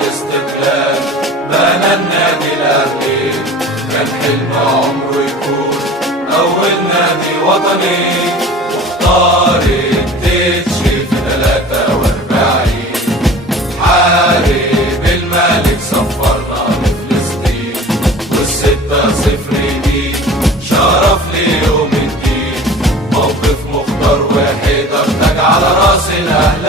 الاستقلال بنى النادي الأهلي، كان حلم عمره يكون أول نادي وطني. مختار التتش في 43 حارب الملك سفرنا لفلسطين، وال6-0 دي شرف ليوم الدين. موقف مختار وحيدر تاج على راس الأهلي.